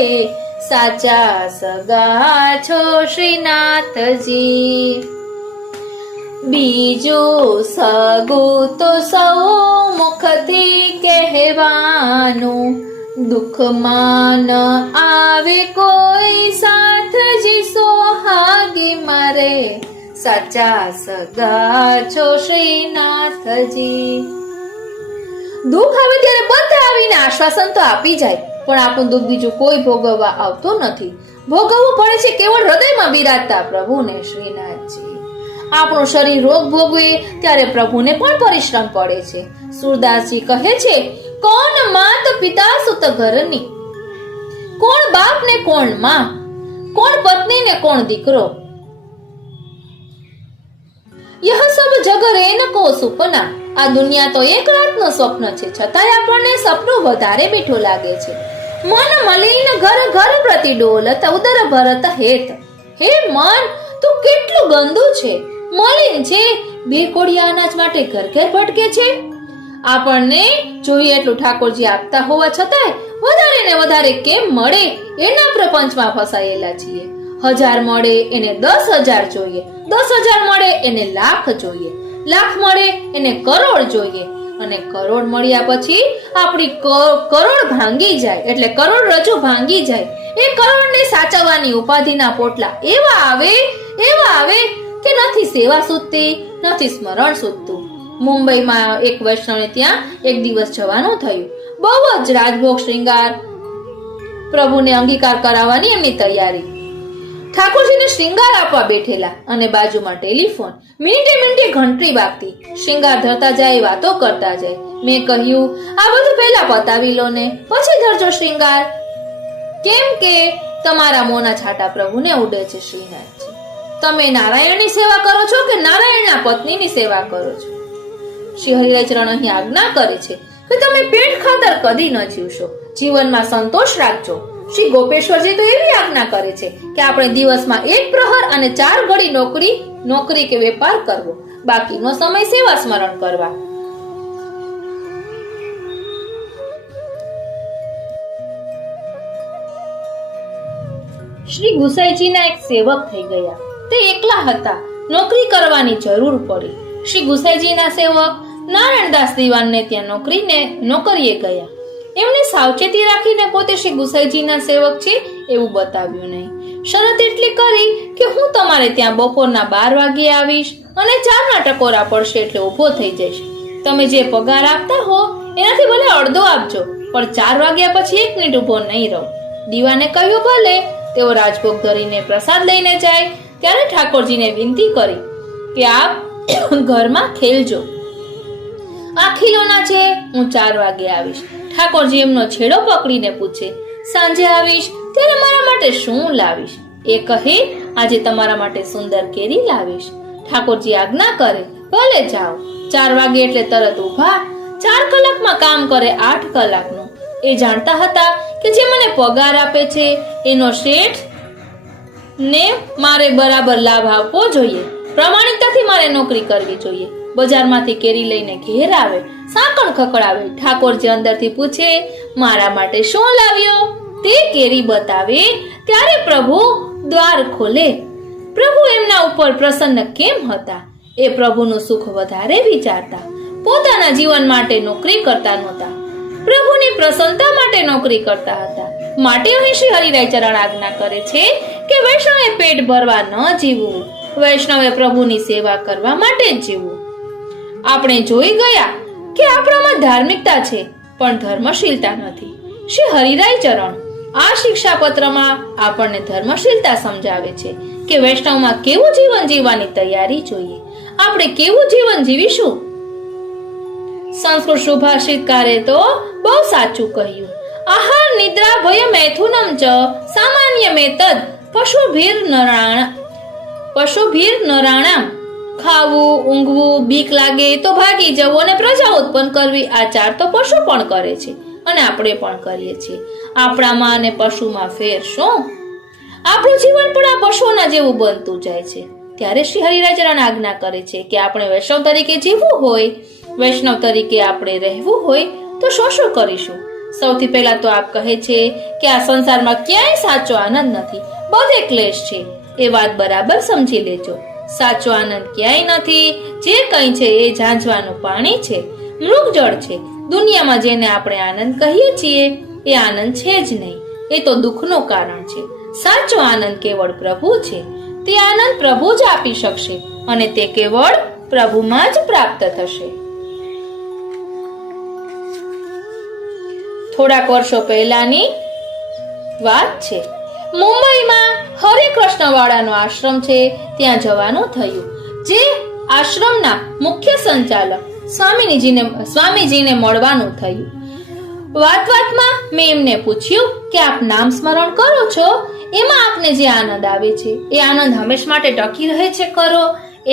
સાચા સગા છો શ્રીનાથજી. બીજું સગું તો સૌ મુખથી કહેવાનું, દુઃખમાં ન આવે કોઈ સાથજી સોહાગી મારે, સાચા સગા છો શ્રીનાથજી. દુઃખ આવે ત્યારે બધા આવીને આશ્વાસન તો આપી જાય, પણ આપણું દુઃખ બીજું કોઈ ભોગવવા આવતું નથી. ભોગવવું પડે છે કેવળ હૃદયમાં બિરાજતા પ્રભુને. શ્રીનાથજી આપણું શરીર રોગ ભોગવે ત્યારે પ્રભુને પણ પરિશ્રમ પડે છે. સુરદાસજી કહે છે, કોણ માત પિતા સુત ઘરની, કોણ બાપ ને કોણ માં, કોણ પત્ની ને કોણ દીકરો. यह सब जग रेन को सुपना. આ દુનિયા તો એક રાતનું સ્વપ્ન છે, છતાંય આપણને સપનું વધારે મીઠું લાગે છે. મન મલિન ઘર ઘર પ્રતિ ડોલત, ઉદર ભરત હેત. હે મન, તું કેટલું ગંદુ છે, મલિન છે. બે કોડિયા અનાજ માટે ઘર ઘર ભટકે છે. આપણને જોઈએ એટલું ઠાકોરજી આપતા હોવા છતાંય વધારે ને વધારે કેમ મળે એના પ્રપંચમાં ફસાયેલા છીએ. 1000 મળે એને 10,000 જોઈએ, 10,000 મળે એને લાખ જોઈએ, લાખ મળે એને કરોડ જોઈએ, અને કરોડ મળ્યા પછી આપણી કરોડ ભાંગી જાય, એટલે કરોડરજ્જુ ભાંગી જાય. એ કરોડને સાચવવાની ઉપાધિના પોટલા એવા આવે કે નથી સેવા સૂઝતી, નથી સ્મરણ સૂઝતું. મુંબઈમાં એક વૈષ્ણવને ત્યાં એક દિવસ જવાનું થયું. બહુ જ રાજભોગ શ્રૃંગાર, પ્રભુને અંગીકાર કરાવવાની એમની તૈયારી. ઠાકોરજીને શ્રૃંગાર આપવા બેઠેલા અને બાજુમાં ટેલિફોન. મિનિટે ઘંટડી વાગતી. શ્રૃંગાર ધરતા જાય, વાતો કરતા જાય. મેં કહ્યું, આ બધું પહેલા પતાવી લો ને, પછી ધરજો શ્રૃંગાર. કેમ કે તમારા મોંના છાટા પ્રભુને ઉડે છે. શ્રીનાથજી, તમે નારાયણની સેવા કરો છો કે નારાયણના પત્નીની સેવા કરો છો? શ્રી હરિરાયચરણ અહીં આજ્ઞા કરે છે કે તમે પેટ ખાતર કદી ન જીવશો, જીવનમાં સંતોષ રાખજો. શ્રી ગોપેશ્વરજી તો એવી આજ્ઞા કરે છે કે આપણે દિવસમાં 1 પ્રહર અને 4 ઘડી નોકરી કે વેપાર કરવો, બાકીનો સમય સેવા સ્મરણ કરવા. શ્રી ગુસાઈજીના એક સેવક થઈ ગયા. તે એકલા હતા, નોકરી કરવાની જરૂર પડી. શ્રી ગુસાઈજીના સેવક નારાયણદાસ દીવાનને ત્યાં નોકરીએ ગયા. એમણે સાવચેતી રાખીને પોતે શ્રી ગુસાઈજીના સેવક છે એવું બતાવ્યું નહીં. શરત એટલી કરી કે હું તમારે ત્યાં બપોરના 12 વાગ્યે આવીશ અને 4ના ટકોરા પડશે એટલે ઊભો થઈ જઈશ. તમે જે પગાર આપતા હો એનાથી ભલે અડધો આપજો, પણ 4 વાગ્યા પછી 1 મિનિટ ઊભો નહીં રહો. દીવાને કહ્યું ભલે. તેઓ રાજભોગ ધરીને પ્રસાદ લઈને જાય ત્યારે ઠાકોરજીને વિનંતી કરી કે આપ ઘરમાં ખેલજો. આ ખીલોના છે, હું 4 વાગે આવીશ. ઠાકોરજી એમનો છેડો પકડીને પૂછે, સાંજે આવીશ ત્યારે મારા માટે શું લાવીશ? એ કહે, આજે તમારા માટે સુંદર કેરી લાવીશ. ઠાકોરજી આજ્ઞા કરે, ભલે જાઓ. 4 વાગે એટલે તરત ઊભા. 4 કલાકમાં કામ કરે 8 કલાકનું. એ જાણતા હતા કે જે મને પગાર આપે છે એનો શેઠ ને મારે બરાબર લાભ આપવો જોઈએ. પ્રમાણિકતાથી મારે નોકરી કરવી જોઈએ. બજારમાંથી કેરી લઈને ઘેર આવે, સાંકળ ખકડાવે. ઠાકોરજી અંદરથી પૂછે, મારા માટે શું લાવ્યો? તે કેરી બતાવે ત્યારે પ્રભુ દ્વાર ખોલે. પ્રભુ એમના ઉપર પ્રસન્ન કેમ હતા? એ પ્રભુનું સુખ વધારે વિચારતા. પોતાના જીવન માટે નોકરી કરતા નહોતા, પ્રભુની પ્રસન્નતા માટે નોકરી કરતા હતા. માટે અહીં શ્રી હરિરાયચરણ આજ્ઞા કરે છે કે વૈષ્ણવે પેટ ભરવા ન જીવવું, વૈષ્ણવે પ્રભુની સેવા કરવા માટે જ જીવવું. આપણે જોઈ ગયા કે આપણામાં ધાર્મિકતા છે પણ ધર્મશીલતા નથી. શ્રી હરિરાયચરણ આ શિક્ષાપત્રમાં આપણને ધર્મશીલતા સમજાવે છે કે વૈષ્ણવમાં કેવું જીવન જીવવાની તૈયારી જોઈએ. આપણે કેવું જીવન જીવીશું? સંસ્કૃત સુભાષિતકારે તો બહુ સાચું કહ્યું. આહાર નિદ્રા ભય મૈથુનમ ચ સામાન્ય મેતદ પશુભીર નરાણામ. ખાવું, ઊંઘવું, બીક લાગે તો ભાગી જવું અને પ્રજા ઉત્પન્ન કરવી, આ 4 તો પશુ પણ કરે છે અને આપણે પણ કરીએ છીએ. આપણામાં અને પશુમાં ફેર શું? આપણું જીવન પણ આ પશુઓના જેવું બનતું જાય છે. ત્યારે શ્રી હરિરાયચરણ આજ્ઞા કરે છે કે આપણે વૈષ્ણવ તરીકે જીવવું હોય, વૈષ્ણવ તરીકે આપણે રહેવું હોય તો શું કરીશું? સૌથી પહેલા તો આપ કહે છે કે આ સંસારમાં ક્યાંય સાચો આનંદ નથી, બધે ક્લેશ છે. એ વાત બરાબર સમજી લેજો. સાચો આનંદ ક્યાંય નથી. જે કંઈ છે એ ઝાંઝવાનું પાણી છે, મૃગજળ છે. દુનિયામાં જેને આપણે આનંદ કહીએ છીએ એ આનંદ છે જ નહીં, એ તો દુઃખનું કારણ છે. સાચો આનંદ કેવળ પ્રભુ છે. તે આનંદ પ્રભુ જ આપી શકશે અને તે કેવળ પ્રભુમાં જ પ્રાપ્ત થશે. થોડાક વર્ષો પહેલાની વાત છે. મુંબઈમાં હરે કૃષ્ણ વાળાનો આશ્રમ છે, ત્યાં જવાનું થયું. જે આશ્રમના મુખ્ય સંચાલક સ્વામીજીને મળવાનું થયું. વાતમાં મેં એમને પૂછ્યું કે આપ નામ સ્મરણ કરો છો, એમાં આપને જે આનંદ આવે છે એ આનંદ હંમેશ માટે ટકી રહે છે ખરો?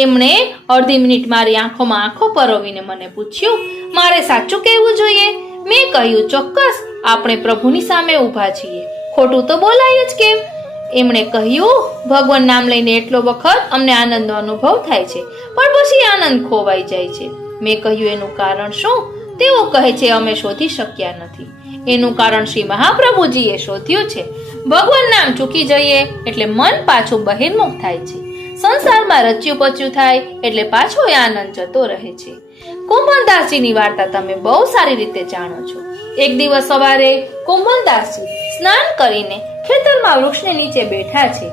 એમણે અડધી મિનિટ મારી આંખોમાં આંખો પરોવીને મને પૂછ્યું, મારે સાચું કહેવું જોઈએ? મેં કહ્યું, ચોક્કસ, આપણે પ્રભુની સામે ઊભા છીએ, ખોટું તો બોલાય જ કેમ? એમણે કહ્યું, ભગવાન નામ લઈને એટલો વખત અમને આનંદનો અનુભવ થાય છે પણ પછી આનંદ ખોવાઈ જાય છે. મેં કહ્યું, એનું કારણ શું? તેઓ કહે છે, અમે શોધી શક્યા નથી. એનું કારણ શ્રી મહાપ્રભુજીએ શોધ્યું છે. ભગવાન નામ ચૂકી જઈએ એટલે મન પાછું બહિર્મુખ થાય છે. સંસારમાં રચ્યું પચ્યું થાય એટલે પાછો એ આનંદ જતો રહે છે. કુંભનદાસજીની વાર્તા તમે બહુ સારી રીતે જાણો છો. એક દિવસ સવારે કુંભનદાસજી સ્નાન કરીને ખેતરમાં વૃક્ષને નીચે બેઠા છે.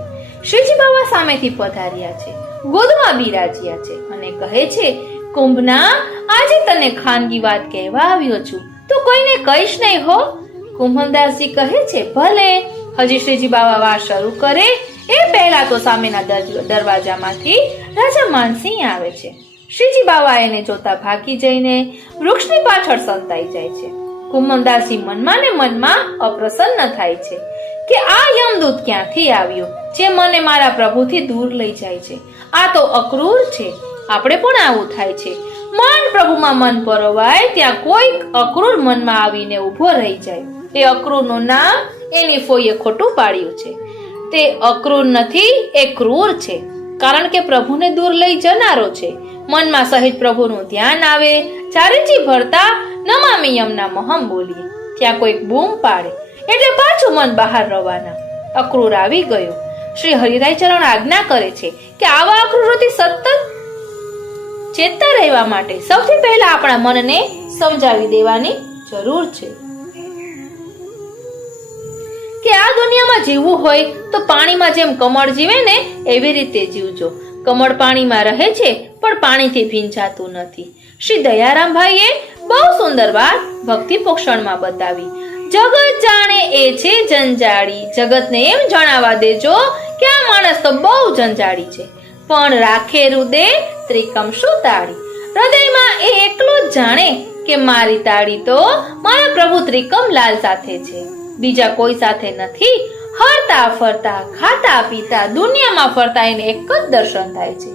શ્રીજી બાવા સામેથી પધાર્યા છે, ગોદમાં બિરાજ્યા છે અને કહે છે, કુંભના, આજે તને ખાનગી વાત કહેવા આવ્યો છું, તું કોઈને કહીશ નહીં હો. કુંભનદાસજી કહે છે, ભલે. હજી શ્રીજી બાવા વાત શરૂ કરે એ પહેલા તો સામેના દરવાજામાંથી રાજા માનસિંહ આવે છે. શ્રીજી બાવા એને જોતા ભાગી જઈને વૃક્ષની પાછળ સંતાઈ જાય છે. કુંભનદાસજી મનમાં ને મનમાં અપ્રસન્ન થાય છે કે આ યમદૂત ક્યાંથી આવ્યો જે મને મારા પ્રભુથી દૂર લઈ જાય છે. આ તો અક્રૂર છે. આપણે પણ આવું થાય છે. મન પ્રભુમાં મન પરોવાય ત્યાં કોઈ અક્રૂર મનમાં આવીને ઊભો રહી જાય. એ અક્રૂરનું નામ એની ફોઈએ ખોટું પાડ્યું છે. તે અક્રૂર નથી, એ ક્રૂર છે. કારણ કે પ્રભુને દૂર લઈ જનારો છે. મનમાં સહિત પ્રભુનું ધ્યાન આવે, ચારેચી ભરતા નમામિ યમના મહમ બોલીએ, ત્યાં કોઈક બૂમ પાડે એટલે પાછું મન બહાર રવાના. અક્રૂર આવી ગયો. શ્રી હરિરાય ચરણ આજ્ઞા કરે છે કે આવા અક્રૂરોથી સતત ચેતતા રહેવા માટે સૌથી પહેલા આપણા મનને સમજાવી દેવાની જરૂર છે કે આ દુનિયામાં જીવવું હોય તો પાણીમાં જેમ કમળ જીવે ને એવી રીતે જીવજો. કમળ પાણીમાં રહે છે પણ પાણીથી ભીંજાતું નથી. શ્રી દયારામભાઈએ બહુ સુંદર વાત ભક્તિ પોષણમાં બતાવી. જગત જાણે એ છે જંજાળી, જગતને એમ જણાવવા દેજો કે આ માણસ તો બહુ જંજાળી છે, પણ રાખે હૃદય ત્રિકમ શું તાળી. હૃદયમાં એ એકલો જ જાણે કે મારી તાળી તો મારા પ્રભુ ત્રિકમ લાલ સાથે છે, બીજા કોઈ સાથે નથી. હરતા ફરતા ખાતા પીતા દુનિયામાં ફરતા એને એક જ દર્શન થાય છે.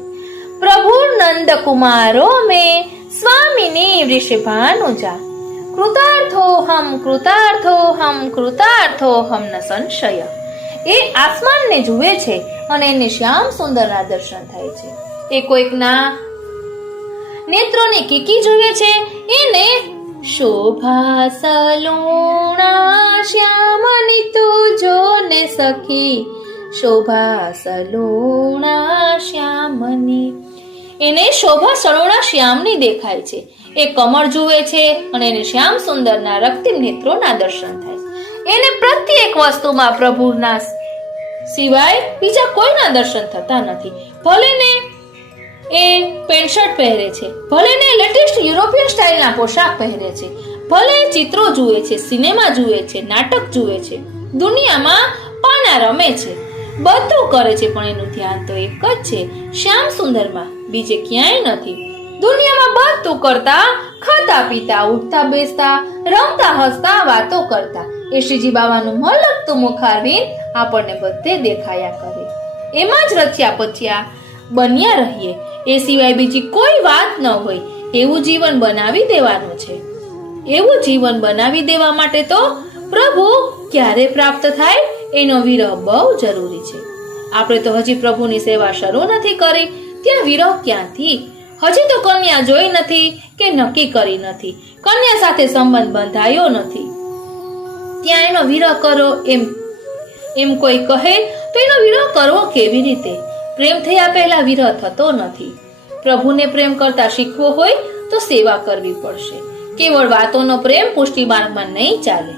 પ્રભુ નંદ કુમારો મેં સ્વામીની વૃષભાનુજા, કૃતાર્થોહમ કૃતાર્થોહમ કૃતાર્થોહમ ન સંશય. એ આસમાનને જુએ છે અને એને શ્યામ સુંદરના દર્શન થાય છે. એ કોઈકના નેત્રોની કીકી જુએ છે, એને શોભા સલુણા શ્યામની તુજો ને સખી, શોભા સલુણા શ્યામની. એને શોભા સલુણા શ્યામની દેખાય છે. એ કમળ જુએ છે અને એને શ્યામ સુંદરના રક્તિમ નેત્રોના દર્શન થાય છે. એને પ્રત્યેક વસ્તુમાં પ્રભુના સિવાય બીજા કોઈના દર્શન થતા નથી. ભલે ને એ પેન્ટ શર્ટ પહેરે છે, ભલે ને લેટેસ્ટ યુરોપિયન સ્ટાઇલના પોશાક પહેરે છે, ભલે ચિત્રો જુએ છે, સિનેમા જુએ છે, નાટક જુએ છે, દુનિયામાં પાના રમે છે, બધું કરે છે, પણ એનું ધ્યાન તો એક જ છે, શ્યામ સુંદરમાં, બીજે ક્યાંય નથી. દુનિયામાં બધું કરતા, ખાતા પીતા, ઉઠતા બેસતા, રમતા હસતા, વાતો કરતા એ શ્રીજી બાવાનું મલકતું મુખારવિંદ આપણને બધે દેખાયા કરે. એમાં જ રચ્યા પચ્યા બન્યા રહીએ, એ સિવાય બીજી કોઈ વાત ન હોય એવું જીવન બનાવી દેવાનું છે. એવું જીવન બનાવી દેવા માટે તો પ્રભુ ક્યારે પ્રાપ્ત થાય એનો વિરહ બહુ જરૂરી છે. આપણે તો હજી પ્રભુની સેવા શરૂ નથી કરી, ત્યાં વિરહ ક્યાંથી? હજી તો કન્યા જોઈ નથી કે નક્કી કરી નથી, કન્યા સાથે સંબંધ બંધાયો નથી, ત્યાં એનો વિરહ કરો એમ કોઈ કહે તો એનો વિરહ કરવો કેવી રીતે? પ્રેમ થયા પહેલા વિરહ થતો નથી. પ્રભુને પ્રેમ કરતા શીખવો હોય તો સેવા કરવી પડશે. કેવળ વાતોનો પ્રેમ પુષ્ટિ માર્ગમાં નહીં ચાલે.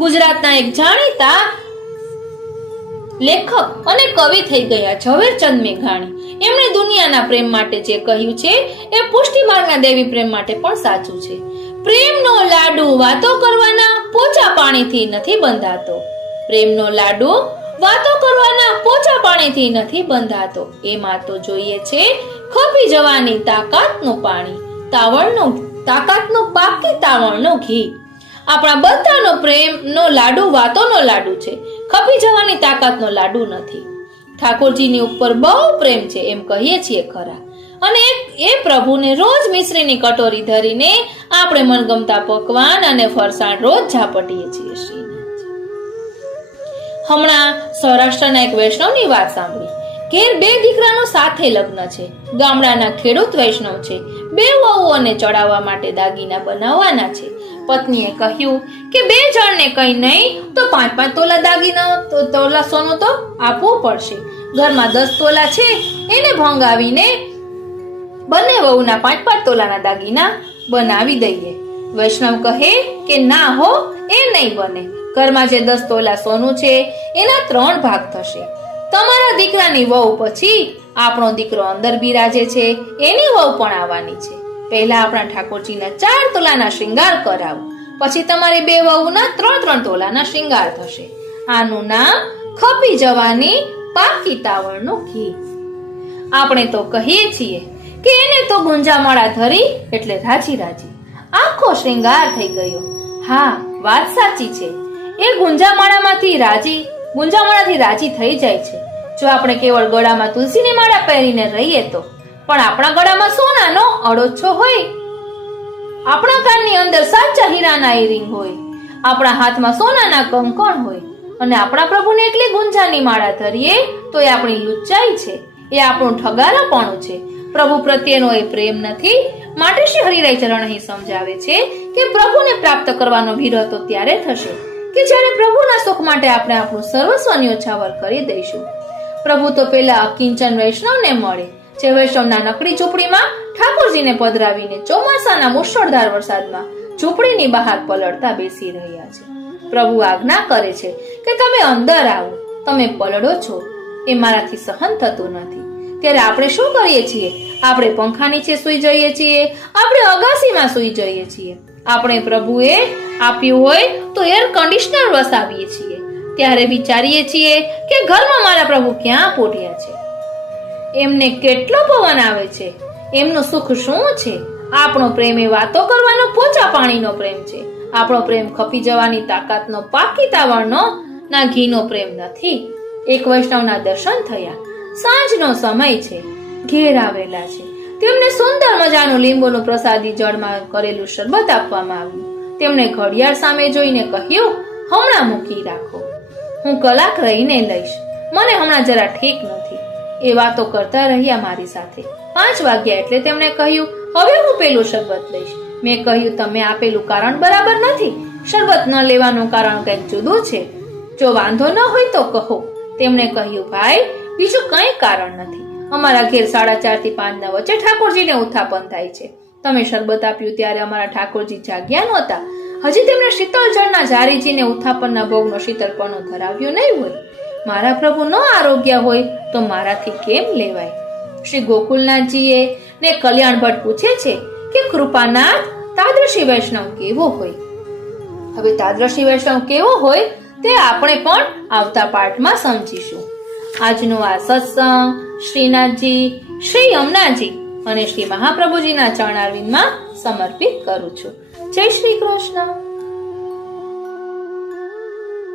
ગુજરાતના એક જાણીતા લેખક અને કવિ થઈ ગયા ઝવેરચંદ મેઘાણી, એમણે દુનિયાના પ્રેમ માટે જે કહ્યું છે એ પુષ્ટિ માર્ગના દેવી પ્રેમ માટે પણ સાચું છે. પ્રેમનો લાડુ વાતો કરવાના પોચા પાણીથી નથી બંધાતો. પ્રેમનો લાડુ વાતો કરવાના પોચા પાણીથી નથી બંધાતો. એમાં તો જોઈએ છે ખપી જવાની તાકાતનું પાણી, તાકાતનું પાકી તાવણનું ઘી. આપણા બધાનો પ્રેમનો લાડુ વાતોનો લાડુ છે, ખપી જવાની તાકાતનો લાડુ નથી. ઠાકોરજીની ઉપર બહુ પ્રેમ છે એમ કહીએ છીએ ખરા, અને એ પ્રભુને રોજ મિશ્રીની કટોરી ધરીને આપણે મનગમતા પકવાન અને ફરસાણ રોજ ઝાપટીએ છીએ. હમણાં સૌરાષ્ટ્રના એક વૈષ્ણવની વાત સાંભળી. ઘેર બે દીકરાનું સાથે લગ્ન છે, ગામડાના ખેડૂત વૈષ્ણવ છે, બે વહુઓને ચડાવવા માટે દાગીના બનાવવાના છે. પત્નીએ કહ્યું કે બે જણને કઈ નહીં તો 5-5 તોલા દાગીના તોલા સોનું તો આપવું પડશે. ઘરમાં 10 તોલા છે, એને ભંગાવીને બંને વહુના 5-5 તોલાના દાગીના બનાવી દઈએ. વૈષ્ણવ કહે કે ના હો, એ નહીં બને. ઘરમાં જે 10 તોલા સોનું છે એના 3 ભાગ થશે. તમારા દીકરાની વહુ પછી આપણો દીકરો અંદર બિરાજે છે એની વહુ પણ આવવાની છે. પહેલા આપણા ઠાકોરજીના 4 તોલાના શ્રૃંગાર કરાવો, પછી તમારી 2 વહુના 3-3 તોલાના શ્રૃંગાર થશે. આનું નામ ખપી જવાની પાકી તાવળનું ઘી. આપણે તો કહીએ છીએ કે એને તો ગુંજામાળા ધરી એટલે રાજી રાજી, આખો શ્રૃંગાર થઈ ગયો. હા, વાત સાચી છે. એ ગુંજામાળાથી રાજી થઈ જાય છે જો આપણે કેવળ ગળામાં તુલસીની માળા પહેરીને રહીએ તો. પણ આપણા ગળામાં સોનાનો અડોછો હોય, આપણા કાનની અંદર સાચા હીરાના ઇરિંગ હોય, આપણા હાથમાં સોનાના કંકણ હોય અને આપણા પ્રભુને એકલી ગુંજાની માળા ધરીએ તો એ આપણી લુચ્ચાઈ છે, એ આપણું ઠગારાપણું છે. પ્રભુ પ્રત્યેનો એ પ્રેમ નથી. માટે શ્રી હરિરાય ચરણ અહીં સમજાવે છે કે પ્રભુને પ્રાપ્ત કરવાનો વિરહ તો ત્યારે થશે કે જ્યારે પ્રભુના સુખ માટે આપણે આપણું સર્વસ્વ ન્યોછાવર કરી દઈશું. પ્રભુ તો પેલા અકિંચન વૈષ્ણવને મળે જે વૈષ્ણવના નકડી ઝૂંપડીમાં ઠાકોરજીને પધરાવીને ચોમાસાના મુશળધાર વરસાદમાં ઝૂંપડીની બહાર પલળતા બેસી રહ્યા છે. પ્રભુ આજ્ઞા કરે છે કે તમે અંદર આવો, તમે પલળો છો, એ મારાથી સહન થતું નથી. ત્યારે આપણે શું કરીએ છીએ? આપણે પંખા નીચે સૂઈ જઈએ છીએ, આપણે અગાસીમાં સૂઈ જઈએ છીએ. આપણે પ્રભુએ આપ્યું હોય તો એર કન્ડિશનર વસાવીએ છીએ. ત્યારે વિચારીએ છીએ કે ઘરમાં મારા પ્રભુ ક્યાં પોઢ્યા છે, એમને કેટલો પવન આવે છે, એમનું સુખ શું છે. આપણો પ્રેમ એ વાતો કરવાનો પોચા પાણીનો પ્રેમ છે. આપણો પ્રેમ ખપી જવાની તાકાતનો પાકી તાવળનો ના ઘીનો પ્રેમ નથી. એક વૈષ્ણવના દર્શન થયા. સાંજનો સમય છે, ઘેર આવેલા છે. તેમને સુંદર મજાનું લીંબુનું પ્રસાદી જળમાં કરેલું શરબત આપવામાં આવ્યું. તેમણે ઘડિયાળ સામે જોઈને કહ્યું, હમણાં મૂકી રાખો, હું કલાક રહીને લઈશ, મને હમણાં જરા ઠીક નથી. એ વાતો કરતા રહ્યા મારી સાથે. 5 વાગ્યા એટલે તેમણે કહ્યું, હવે હું પેલું શરબત લઈશ. મેં કહ્યું, તમે આપેલું કારણ બરાબર નથી. શરબત ન લેવાનું કારણ કંઈક જુદું છે. જો વાંધો ન હોય તો કહો. તેમણે કહ્યું, ભાઈ, બીજું કંઈ કારણ નથી. અમારા ઘેર 4:30 થી 5 ના વચ્ચે ઠાકોરજીને ઉત્થાપન થાય છે. તમે શરબત આપ્યું ત્યારે અમારા ઠાકોરજી જાગ્યા નહોતા. હજી તેમણે શીતળ જળના જારીજીને ઉત્થાપનના ભોગનો શીતળપણો ધરાવ્યો નહીં હોય. મારા પ્રભુ નો આરોગ્ય હોય તો મારાથી કેમ લેવાય? શ્રી ગોકુલનાથજીએ ને કલ્યાણ ભટ્ટ પૂછે છે કે કૃપાનાથ, તાદ્રશી વૈષ્ણવ કેવો હોય? હવે તાદ્રશી વૈષ્ણવ કેવો હોય તે આપણે પણ આવતા પાઠમાં સમજીશું. આજનો આ સત્સંગ શ્રીનાથજી, શ્રી યમુનાજી અને શ્રી મહાપ્રભુજીના ચરણારવિંદમાં સમર્પિત કરું છું. જય શ્રી કૃષ્ણ.